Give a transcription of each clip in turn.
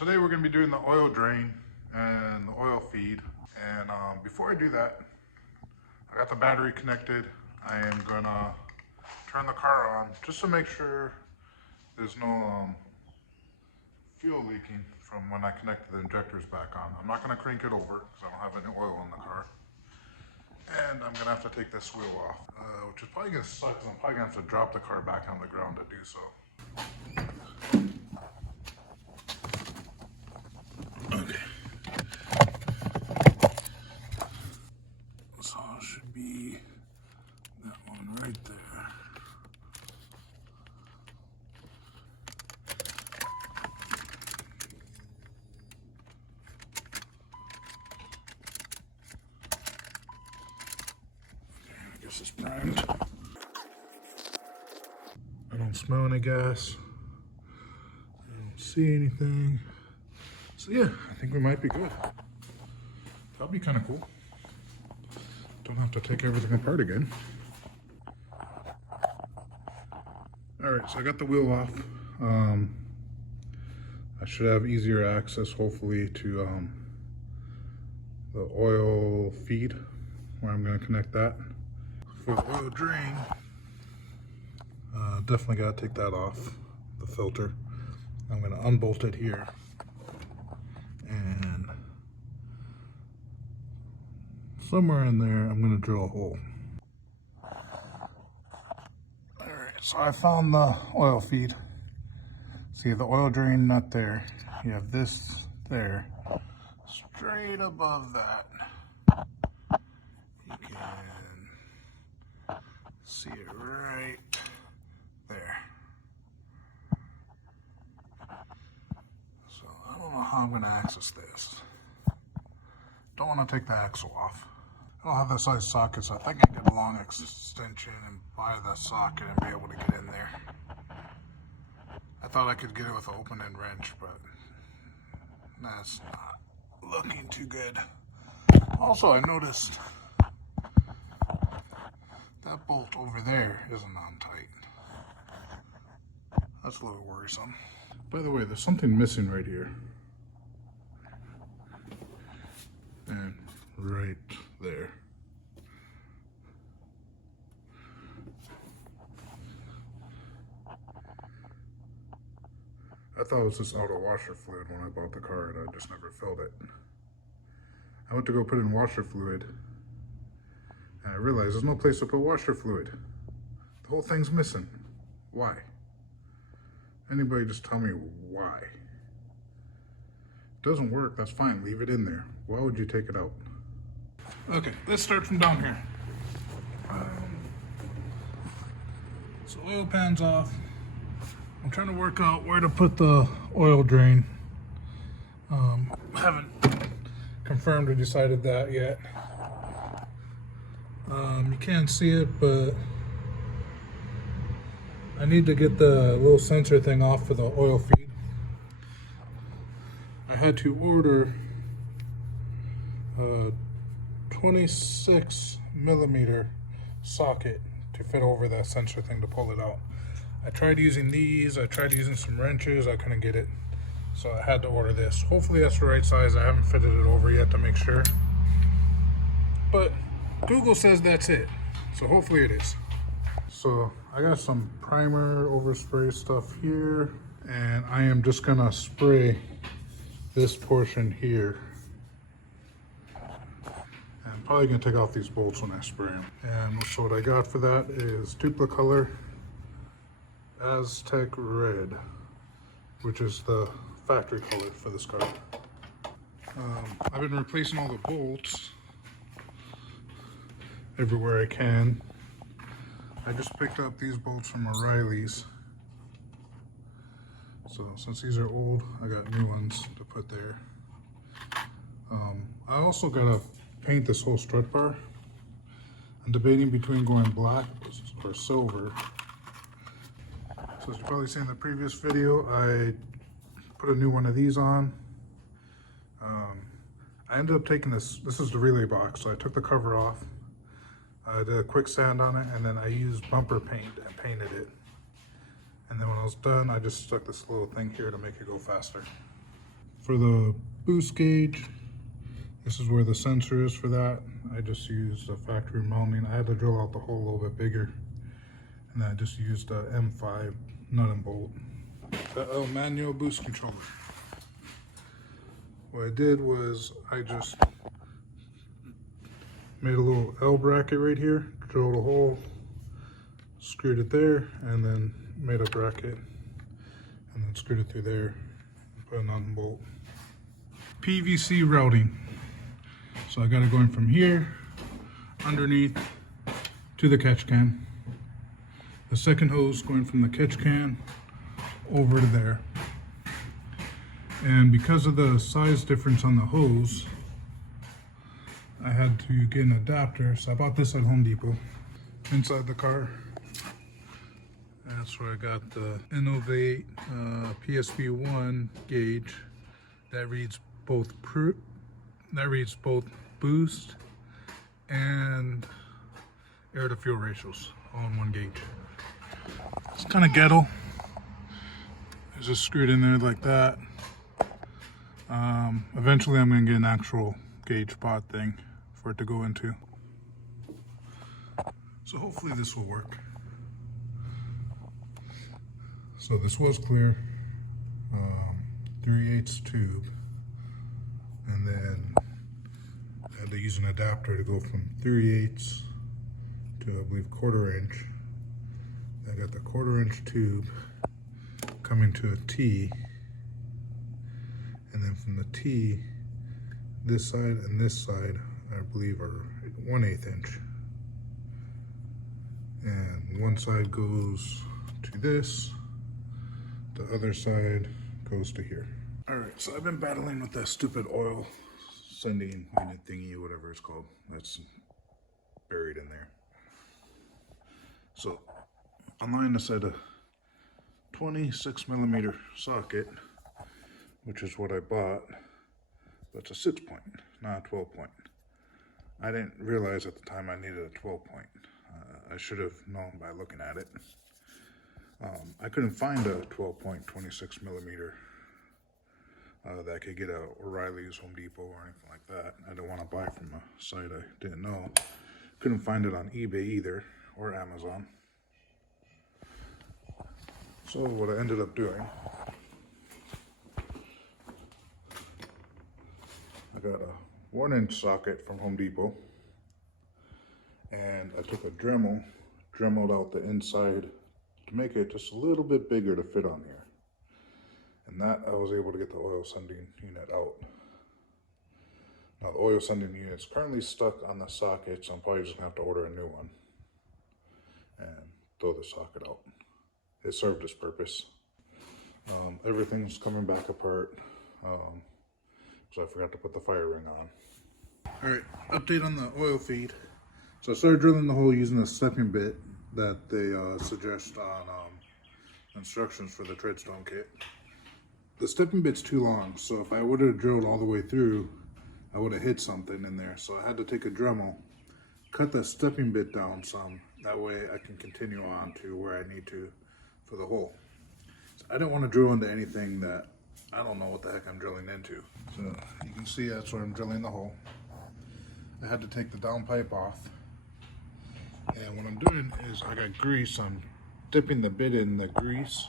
Today we're going to be doing the oil drain and the oil feed. And before I do that, I got the battery connected. I am going to turn the car on just to make sure there's no fuel leaking from when I connected the injectors back on. I'm not going to crank it over because I don't have any oil in the car. And I'm going to have to take this wheel off, which is probably going to suck because I'm probably going to have to drop the car back on the ground to do so. Okay. So it should be that one right there. I guess it's primed. I don't smell any gas. I don't see anything. So yeah, I think we might be good. That'll be kind of cool. Don't have to take everything apart again. All right, so I got the wheel off. I should have easier access, hopefully, to the oil feed, where I'm going to connect that. For the oil drain, definitely got to take that off, the filter. I'm going to unbolt it here. And somewhere in there, I'm going to drill a hole. Alright, so I found the oil feed. See the oil drain nut there. You have this there. Straight above that, you can see it right there. So I don't know how I'm going to access this. Don't want to take the axle off. I don't have the size socket, so I think I can get a long extension and buy the socket and be able to get in there. I thought I could get it with an open-end wrench, but that's not looking too good. Also, I noticed that bolt over there isn't on tight. That's a little worrisome. By the way, there's something missing right here. And right there. I thought it was just auto washer fluid when I bought the car, and I just never filled it. I went to go put in washer fluid, and I realized there's no place to put washer fluid. The whole thing's missing. Why? Anybody just tell me why? It doesn't work, that's fine, leave it in there. Why would you take it out? Okay, let's start from down here. So oil pan's off. I'm trying to work out where to put the oil drain. Haven't confirmed or decided that yet. You can't see it, but I need to get the little sensor thing off for the oil feed. I had to order a 26 millimeter socket to fit over that sensor thing to pull it out. I tried using these, I tried using some wrenches, I couldn't get it. So I had to order this. Hopefully that's the right size. I haven't fitted it over yet to make sure. But Google says that's it. So hopefully it is. So I got some primer overspray stuff here. And I am just gonna spray this portion here. And I'm probably gonna take off these bolts when I spray them. And so what I got for that is Duplicolor Aztec Red, which is the factory color for this car. I've been replacing all the bolts everywhere I can. I just picked up these bolts from O'Reilly's. So since these are old, I got new ones to put there. I also gotta paint this whole strut bar. I'm debating between going black or silver. So as you probably seen in the previous video, I put a new one of these on. I ended up taking this is the relay box, so I took the cover off. I did a quick sand on it, and then I used bumper paint and painted it. And then when I was done, I just stuck this little thing here to make it go faster. For the boost gauge, this is where the sensor is for that. I just used a factory mounting. I had to drill out the hole a little bit bigger, and I just used a M5 nut and bolt. The manual boost controller. What I did was I just made a little L bracket right here, drilled a hole, screwed it there, and then made a bracket, and then screwed it through there, and put a nut and bolt. PVC routing. So I got it going from here, underneath, to the catch can. The second hose going from the catch can over to there. And because of the size difference on the hose, I had to get an adapter. So I bought this at Home Depot. Inside the car, that's where I got the Innovate PSP1 gauge that reads both boost and air to fuel ratios all in one gauge. It's kind of ghetto. It's just screwed in there like that. Eventually I'm going to get an actual gauge pod thing for it to go into. So hopefully this will work. So this was clear, 3/8 tube, and then I had to use an adapter to go from 3/8 to I believe 1/4 inch. I got the 1/4 inch tube coming to a T, and then from the T, this side and this side I believe are 1/8 inch, and one side goes to this, the other side goes to here. All right, so I've been battling with that stupid oil sending unit thingy, whatever it's called, that's buried in there. So online I said a 26mm socket, which is what I bought, but it's a 6-point, not a 12-point. I didn't realize at the time I needed a 12-point. I should have known by looking at it. I couldn't find a 12-point 26mm that I could get at O'Reilly's, Home Depot, or anything like that. I didn't want to buy from a site I didn't know. Couldn't find it on eBay either, or Amazon. So what I ended up doing, I got a 1-inch socket from Home Depot, and I took a dremeled out the inside to make it just a little bit bigger to fit on here. And that I was able to get the oil sending unit out. Now the oil sending unit is currently stuck on the socket, so I'm probably just gonna have to order a new one and throw the socket out. It served its purpose. Everything's coming back apart, so I forgot to put the fire ring on. All right, update on the oil feed. So I started drilling the hole using a stepping bit that they suggest on instructions for the treadstone kit. The stepping bit's too long, so if I would have drilled all the way through, I would have hit something in there. So I had to take a Dremel, cut the stepping bit down some, that way I can continue on to where I need to for the hole. So I didn't want to drill into anything that I don't know what the heck I'm drilling into. So you can see that's where I'm drilling the hole. I had to take the downpipe off. And what I'm doing is I got grease, I'm dipping the bit in the grease,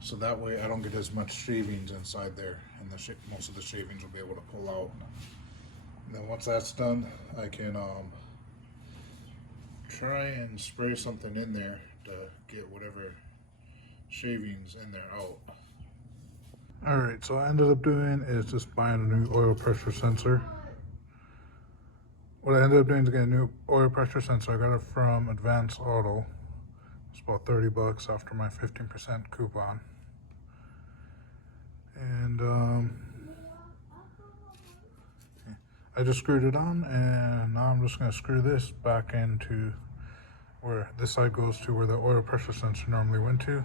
so that way I don't get as much shavings inside there, and most of the shavings will be able to pull out. And then once that's done, I can try and spray something in there to get whatever shavings in there out. Alright, so what I ended up doing is just buying a new oil pressure sensor. What I ended up doing is get a new oil pressure sensor. I got it from Advanced Auto. It's about $30 after my 15% coupon. And I just screwed it on, and now I'm just going to screw this back into where this side goes to where the oil pressure sensor normally went to,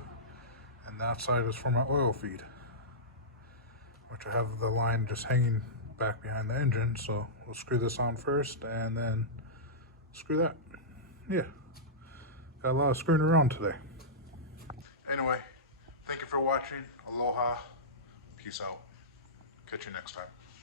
and that side is for my oil feed, which I have the line just hanging back behind the engine. So we'll screw this on first and then screw that. Yeah, got a lot of screwing around today. Anyway, thank you for watching. Aloha, peace out. Catch you next time.